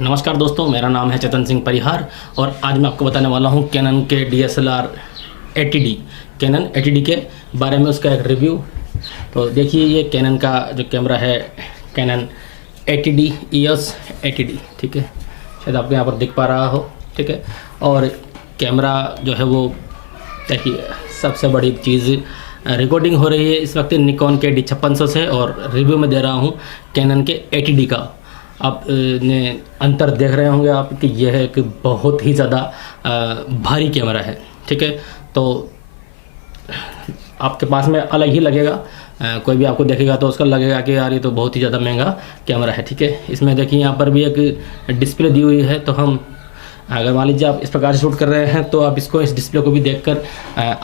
नमस्कार दोस्तों, मेरा नाम है चेतन सिंह परिहार और आज मैं आपको बताने वाला हूं कैनन के DSLR 80D कैनन 80D के बारे में, उसका एक रिव्यू। तो देखिए, ये कैनन का जो कैमरा है कैनन 80D EOS 80D, ठीक है, शायद आपको यहाँ पर दिख पा रहा हो, ठीक है। और कैमरा जो है वो देखिए, सबसे बड़ी चीज़ रिकॉर्डिंग हो रही है इस वक्त निकॉन के D5600 से और रिव्यू में दे रहा हूँ कैनन के 80D का। आप ने अंतर देख रहे होंगे आप कि यह है कि बहुत ही ज़्यादा भारी कैमरा है, ठीक है। तो आपके पास में अलग ही लगेगा, कोई भी आपको देखेगा तो उसका लगेगा कि यार ये तो बहुत ही ज़्यादा महंगा कैमरा है, ठीक है। इसमें देखिए यहाँ पर भी एक डिस्प्ले दी हुई है, तो हम अगर मान लीजिए आप इस प्रकार से शूट कर रहे हैं तो आप इसको, इस डिस्प्ले को भी देखकर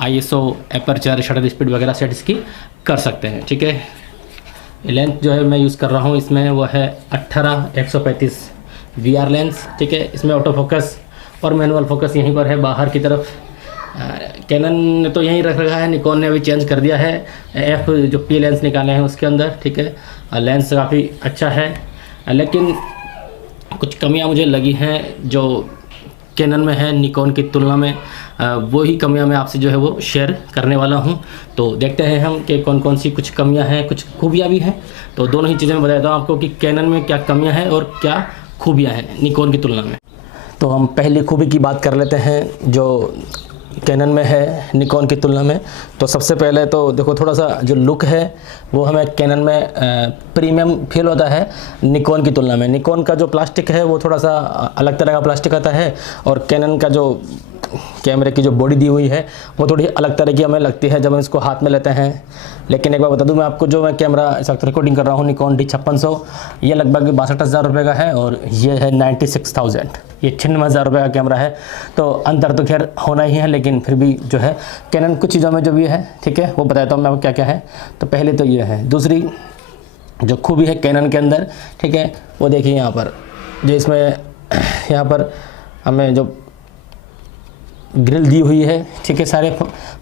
ISO, एपर्चर, शटर स्पीड वगैरह सेट इसकी कर सकते हैं, ठीक है। लेंथ जो है मैं यूज़ कर रहा हूँ इसमें वो है 18-135 VR लेंस, ठीक है। इसमें ऑटो फोकस और मैनुअल फोकस यहीं पर है बाहर की तरफ। कैनन ने तो यहीं रख रखा है, निकॉन ने अभी चेंज कर दिया है, F जो P लेंस निकाले हैं उसके अंदर, ठीक है। लेंस काफ़ी अच्छा है, लेकिन कुछ कमियां मुझे लगी हैं जो कैनन में है निकॉन की तुलना में, वो ही कमियां मैं आपसे जो है वो शेयर करने वाला हूं। तो देखते हैं हम कि कौन कौन सी कुछ कमियां हैं, कुछ खूबियां भी हैं। तो दोनों ही चीज़ें मैं बता देता हूँ आपको कि कैनन में क्या कमियां हैं और क्या खूबियां हैं निकॉन की तुलना में। तो हम पहली खूबी की बात कर लेते हैं जो कैनन में है निकॉन की तुलना में। तो सबसे पहले तो देखो, थोड़ा सा जो लुक है वो हमें कैनन में प्रीमियम फील होता है निकॉन की तुलना में। निकॉन का जो प्लास्टिक है वो थोड़ा सा अलग तरह का प्लास्टिक आता है और कैनन का जो कैमरे की जो बॉडी दी हुई है वो थोड़ी अलग तरह की हमें लगती है जब हम इसको हाथ में लेते हैं। लेकिन एक बार बता दूं मैं आपको, जो मैं कैमरा इस वक्त रिकॉर्डिंग कर रहा हूँ निकॉन D5600, ये लगभग 62,000 रुपये का है और ये है 96,000, ये 96,000 रुपये का कैमरा है। तो अंतर तो खैर होना ही है, लेकिन फिर भी जो है कैनन कुछ चीज़ों में जो भी है, ठीक है, वो बताता हूँ मैं आपको क्या क्या है। तो पहले तो ये है, दूसरी जो खूबी है कैनन के अंदर, ठीक है, वो देखिए यहाँ पर जो इसमें यहाँ पर हमें जो ग्रिल दी हुई है, ठीक है, सारे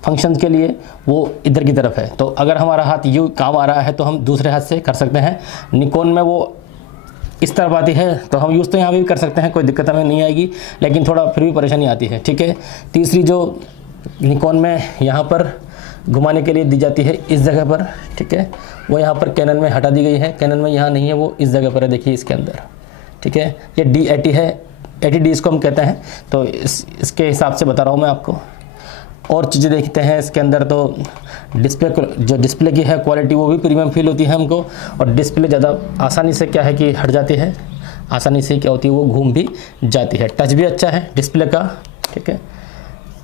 फंक्शंस के लिए, वो इधर की तरफ है। तो अगर हमारा हाथ यूँ काम आ रहा है तो हम दूसरे हाथ से कर सकते हैं। निकॉन में वो इस तरफ आती है तो हम यूज़ तो यहाँ भी कर सकते हैं, कोई दिक्कत हमें नहीं आएगी, लेकिन थोड़ा फिर भी परेशानी आती है, ठीक है। तीसरी जो निकॉन में यहाँ पर घुमाने के लिए दी जाती है इस जगह पर, ठीक है, वो यहाँ पर कैनन में हटा दी गई है। कैनन में यहाँ नहीं है, वो इस जगह पर है, देखिए इसके अंदर, ठीक है। ये D80 है, 80D इसको हम कहते हैं। तो इसके हिसाब से बता रहा हूँ मैं आपको। और चीज़ें देखते हैं इसके अंदर, तो जो डिस्प्ले की है क्वालिटी वो भी प्रीमियम फील होती है हमको। और डिस्प्ले ज़्यादा आसानी से क्या है कि हट जाती है, आसानी से क्या होती है वो घूम भी जाती है। टच भी अच्छा है डिस्प्ले का, ठीक है।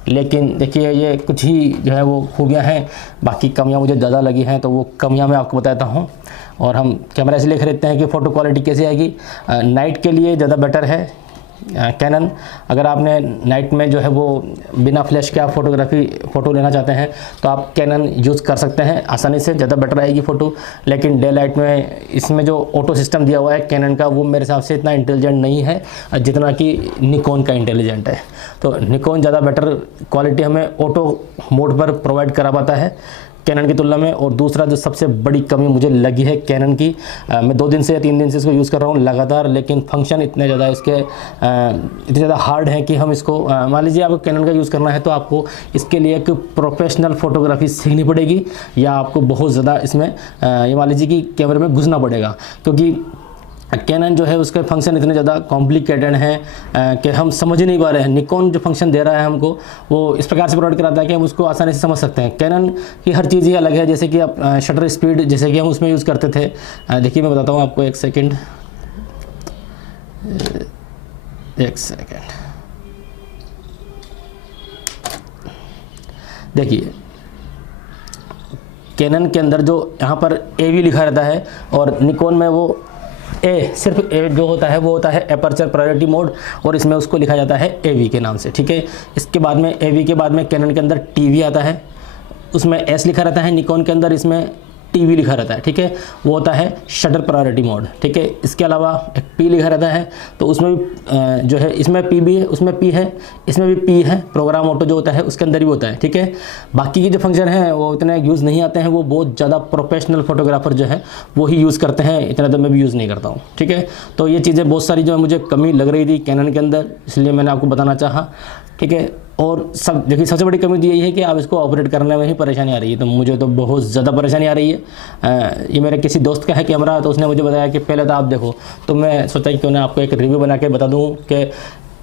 लेकिन देखिए, ये कुछ ही जो है वो खूबियाँ हैं, बाकी कमियाँ मुझे ज़्यादा लगी हैं, तो वो कमियाँ मैं आपको बताता हूँ। और हम कैमरा इसलिए खरीदते हैं कि फ़ोटो क्वालिटी कैसी आएगी। नाइट के लिए ज़्यादा बेटर है कैनन। अगर आपने नाइट में जो है वो बिना फ्लैश के आप फ़ोटो लेना चाहते हैं तो आप कैनन यूज़ कर सकते हैं, आसानी से ज़्यादा बेटर आएगी फ़ोटो। लेकिन डे लाइट में इसमें जो ऑटो सिस्टम दिया हुआ है कैनन का, वो मेरे हिसाब से इतना इंटेलिजेंट नहीं है जितना कि निकॉन का इंटेलिजेंट है। तो निकॉन ज़्यादा बेटर क्वालिटी हमें ऑटो मोड पर प्रोवाइड करा पाता है कैनन की तुलना में। और दूसरा जो सबसे बड़ी कमी मुझे लगी है कैनन की, मैं 2 दिन से या 3 दिन से इसको यूज़ कर रहा हूँ लगातार, लेकिन फंक्शन इतने ज़्यादा इसके इतने ज़्यादा हार्ड हैं कि हम इसको, मान लीजिए आपको कैनन का यूज़ करना है तो आपको इसके लिए एक प्रोफेशनल फ़ोटोग्राफी सीखनी पड़ेगी, या आपको बहुत ज़्यादा इसमें ये मान लीजिए कि कैमरे में घुसना पड़ेगा, क्योंकि कैनन जो है उसके फंक्शन इतने ज़्यादा कॉम्प्लिकेटेड हैं कि हम समझ ही नहीं पा रहे हैं। निकॉन जो फंक्शन दे रहा है हमको, वो इस प्रकार से प्रोवाइड कराता है कि हम उसको आसानी से समझ सकते हैं। कैनन की हर चीज़ ही अलग है, जैसे कि आप शटर स्पीड जैसे कि हम उसमें यूज़ करते थे, देखिए मैं बताता हूँ आपको, एक सेकेंड। देखिए कैनन के अंदर जो यहाँ पर AV लिखा रहता है और निकॉन में वो सिर्फ ए जो होता है वो होता है एपर्चर प्रायोरिटी मोड, और इसमें उसको लिखा जाता है AV के नाम से, ठीक है। इसके बाद में AV के बाद में कैनन के अंदर TV आता है, उसमें S लिखा रहता है। निकॉन के अंदर इसमें टीवी लिखा रहता है, ठीक है, वो होता है शटर प्रायोरिटी मोड, ठीक है। इसके अलावा एक पी लिखा रहता है, तो उसमें भी जो है इसमें पी भी है, उसमें पी है, इसमें भी पी है, प्रोग्राम ऑटो जो होता है उसके अंदर भी होता है, ठीक है। बाकी के जो फंक्शन हैं वो इतने यूज़ नहीं आते हैं, वो बहुत ज़्यादा प्रोफेशनल फोटोग्राफर जो है वो ही यूज़ करते हैं, इतना तो मैं भी यूज़ नहीं करता हूँ, ठीक है। तो ये चीज़ें बहुत सारी जो है मुझे कमी लग रही थी कैनन के अंदर, इसलिए मैंने आपको बताना चाहा, ठीक है। और सब देखिए सबसे बड़ी कमी तो यही है कि आप इसको ऑपरेट करने में ही परेशानी आ रही है, तो मुझे तो बहुत ज़्यादा परेशानी आ रही है। ये मेरे किसी दोस्त का है कैमरा, तो उसने मुझे बताया कि पहले तो आप देखो, तो मैं सोचा कि क्यों ना आपको एक रिव्यू बना के बता दूँ कि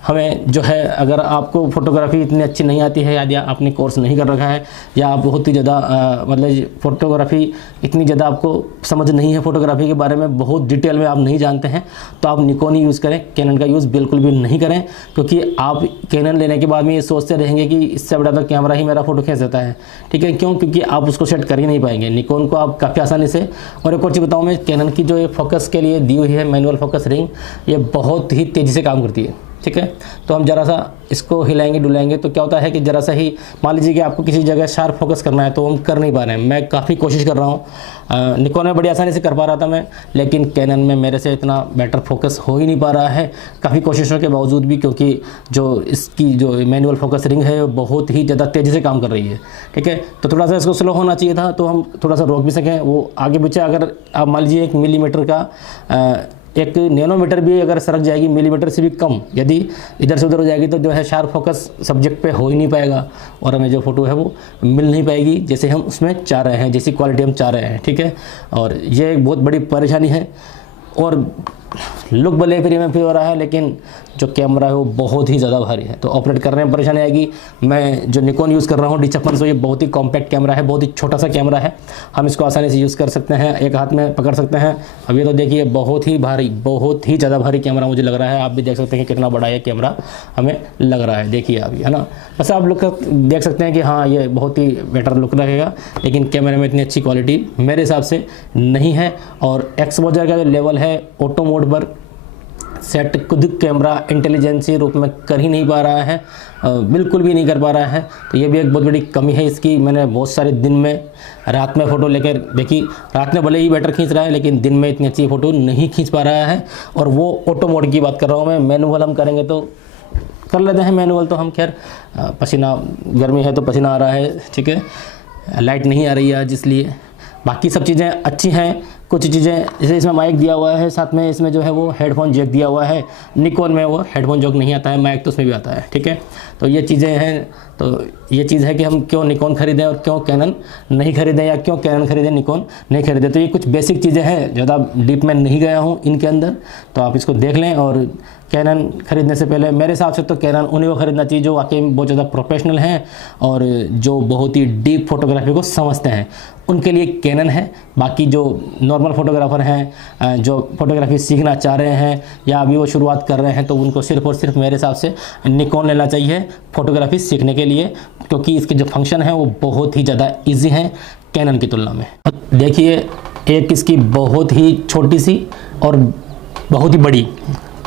हमें जो है अगर आपको फ़ोटोग्राफी इतनी अच्छी नहीं आती है, या आपने कोर्स नहीं कर रखा है, या आप बहुत ही ज़्यादा मतलब फ़ोटोग्राफी इतनी ज़्यादा आपको समझ नहीं है, फ़ोटोग्राफी के बारे में बहुत डिटेल में आप नहीं जानते हैं, तो आप निकॉन ही यूज़ करें, कैनन का यूज़ बिल्कुल भी नहीं करें। क्योंकि आप कैनन लेने के बाद में ये सोचते रहेंगे कि इससे बड़ा तो कैमरा ही मेरा फ़ोटो खींच देता है, ठीक है। क्यों? क्योंकि आप उसको सेट कर ही नहीं पाएंगे। निकॉन को आप काफ़ी आसानी से, और एक और चीज़ बताऊँ मैं, कैनन की जो ये फोकस के लिए दी हुई है मैनुअल फोकस रिंग, ये बहुत ही तेज़ी से काम करती है, ठीक है। तो हम ज़रा सा इसको हिलाएंगे डुलाएंगे तो क्या होता है कि ज़रा सा ही मान लीजिए कि आपको किसी जगह शार्प फोकस करना है, तो हम कर नहीं पा रहे हैं। मैं काफ़ी कोशिश कर रहा हूँ, निकॉन में बड़ी आसानी से कर पा रहा था मैं, लेकिन कैनन में मेरे से इतना बेटर फोकस हो ही नहीं पा रहा है, काफ़ी कोशिशों के बावजूद भी, क्योंकि जो इसकी जो मैनुअल फोकस रिंग है वो बहुत ही ज़्यादा तेज़ी से काम कर रही है, ठीक है। तो थोड़ा सा इसको स्लो होना चाहिए था, तो हम थोड़ा सा रोक भी सकें। वो आगे पीछे अगर आप मान लीजिए 1 मिलीमीटर का, 1 नैनोमीटर भी अगर सरक जाएगी, मिलीमीटर से भी कम यदि इधर से उधर हो जाएगी, तो जो है शार्प फोकस सब्जेक्ट पे हो ही नहीं पाएगा, और हमें जो फ़ोटो है वो मिल नहीं पाएगी जैसे हम उसमें चाह रहे हैं, जैसी क्वालिटी हम चाह रहे हैं, ठीक है। और ये एक बहुत बड़ी परेशानी है। और लुक भले प्रीमियम फील हो रहा है, लेकिन जो कैमरा है वो बहुत ही ज़्यादा भारी है, तो ऑपरेट करने में परेशानी आएगी। मैं जो निकॉन यूज़ कर रहा हूँ D56, ये बहुत ही कॉम्पैक्ट कैमरा है, बहुत ही छोटा सा कैमरा है, हम इसको आसानी से यूज़ कर सकते हैं, एक हाथ में पकड़ सकते हैं। अब ये तो देखिए बहुत ही भारी, बहुत ही ज़्यादा भारी कैमरा मुझे लग रहा है। आप भी देख सकते हैं कि कितना बड़ा ये कैमरा हमें लग रहा है, देखिए अभी, है ना। बस आप लोग देख सकते हैं कि हाँ ये बहुत ही बेटर लुक लगेगा, लेकिन कैमरे में इतनी अच्छी क्वालिटी मेरे हिसाब से नहीं है। और एक्सपोजर का जो लेवल है ऑटो मोड पर सेट खुद कैमरा इंटेलिजेंसी रूप में कर ही नहीं पा रहा है, बिल्कुल भी नहीं कर पा रहा है। तो ये भी एक बहुत बड़ी कमी है इसकी। मैंने बहुत सारे दिन में रात में फ़ोटो लेकर देखी, रात में भले ही बेटर खींच रहा है, लेकिन दिन में इतनी अच्छी फ़ोटो नहीं खींच पा रहा है। और वो ऑटो मोड की बात कर रहा हूँ मैं, मैनुअल हम करेंगे तो कर लेते हैं मैनुअल, तो हम खैर पसीना, गर्मी है तो पसीना आ रहा है, ठीक है, लाइट नहीं आ रही है आज, इसलिए बाकी सब चीज़ें अच्छी हैं। कुछ चीज़ें जैसे इसमें माइक दिया हुआ है, साथ में इसमें जो है वो हेडफोन जैक दिया हुआ है। निकॉन में वो हेडफोन जैक नहीं आता है, माइक तो उसमें भी आता है, ठीक है। तो ये चीज़ें हैं, तो ये चीज़ है कि हम क्यों निकॉन खरीदें और क्यों कैनन नहीं खरीदें, या क्यों कैनन खरीदें निकॉन नहीं खरीदें। तो ये कुछ बेसिक चीज़ें हैं, ज़्यादा डीप में नहीं गया हूँ इनके अंदर, तो आप इसको देख लें। और कैनन खरीदने से पहले मेरे हिसाब से तो कैनन उन्हीं को खरीदना चाहिए जो वाकई में बहुत ज़्यादा प्रोफेशनल हैं और जो बहुत ही डीप फोटोग्राफी को समझते हैं, उनके लिए कैनन है। बाकी जो नॉर्मल फोटोग्राफर हैं, जो फोटोग्राफी सीखना चाह रहे हैं या अभी वो शुरुआत कर रहे हैं, तो उनको सिर्फ और सिर्फ मेरे हिसाब से निकॉन लेना चाहिए फोटोग्राफी सीखने के लिए, क्योंकि इसके जो फंक्शन हैं वो बहुत ही ज़्यादा ईजी हैं कैनन की तुलना में। देखिए एक इसकी बहुत ही छोटी सी और बहुत ही बड़ी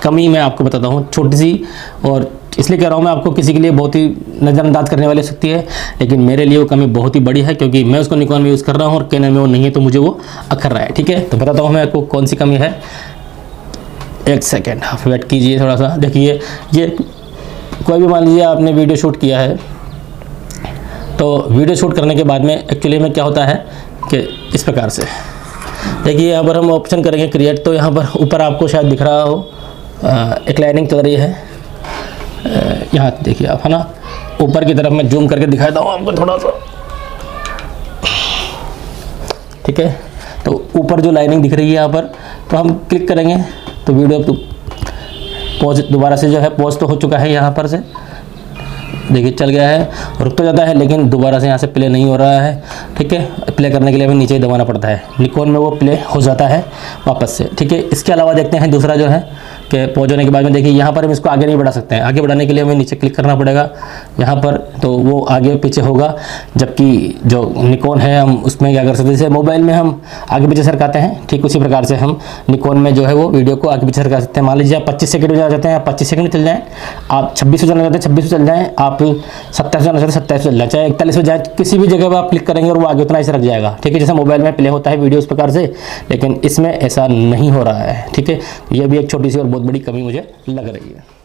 कमी मैं आपको बताता हूँ, छोटी सी, और इसलिए कह रहा हूँ मैं आपको, किसी के लिए बहुत ही नज़रअंदाज करने वाली सकती है, लेकिन मेरे लिए वो कमी बहुत ही बड़ी है, क्योंकि मैं उसको निकॉन में यूज़ कर रहा हूँ और कैनन में वो नहीं है, तो मुझे वो अखर रहा है, ठीक है। तो बताता हूँ मैं आपको कौन सी कमी है। एक सेकेंड आप वेट कीजिए थोड़ा सा। देखिए ये कोई भी मान लीजिए आपने वीडियो शूट किया है, तो वीडियो शूट करने के बाद में एक्चुअली में क्या होता है कि इस प्रकार से देखिए, यहाँ पर हम ऑप्शन करेंगे क्रिएट, तो यहाँ पर ऊपर आपको शायद दिख रहा हो एक लाइनिंग चल रही है, यहाँ देखिए आप, है ना। ऊपर की तरफ मैं जूम करके दिखाता हूँ आपको थोड़ा सा, ठीक है। तो ऊपर जो लाइनिंग दिख रही है यहाँ पर, तो हम क्लिक करेंगे तो वीडियो तो पॉज दोबारा से जो है पॉज तो हो चुका है, यहाँ पर से देखिए चल गया है, रुक तो जाता है लेकिन दोबारा से यहाँ से प्ले नहीं हो रहा है, ठीक है। प्ले करने के लिए हमें नीचे ही दबाना पड़ता है, निकॉन में वो प्ले हो जाता है वापस से, ठीक है। इसके अलावा देखते हैं दूसरा जो है के पॉज होने के बाद में देखिए यहाँ पर हम इसको आगे नहीं बढ़ा सकते हैं। आगे बढ़ाने के लिए हमें नीचे क्लिक करना पड़ेगा यहाँ पर, तो वो आगे पीछे होगा। जबकि जो निकॉन है हम उसमें क्या कर सकते हैं, जैसे मोबाइल में हम आगे पीछे सरकाते हैं, ठीक उसी प्रकार से हम निकॉन में जो है वो वीडियो को आगे पीछे सरका सकते हैं। मान लीजिए आप 25 सेकंड में जाना चाहते हैं, आप 25 सेकंड में चल जाएँ, आप 26 में जाना चाहते हैं 26 में चल जाएँ, आप 27 जाना चाहते हैं 27 चल जाए, चाहे 41 में जाए, किसी भी जगह पर आप क्लिक करेंगे और वो आगे उतना ही रख जाएगा। ठीक है, जैसे मोबाइल में प्ले होता है वीडियो इस प्रकार से, लेकिन इसमें ऐसा नहीं हो रहा है। ठीक है, ये भी एक छोटी सी और बहुत बड़ी कमी मुझे लग रही है।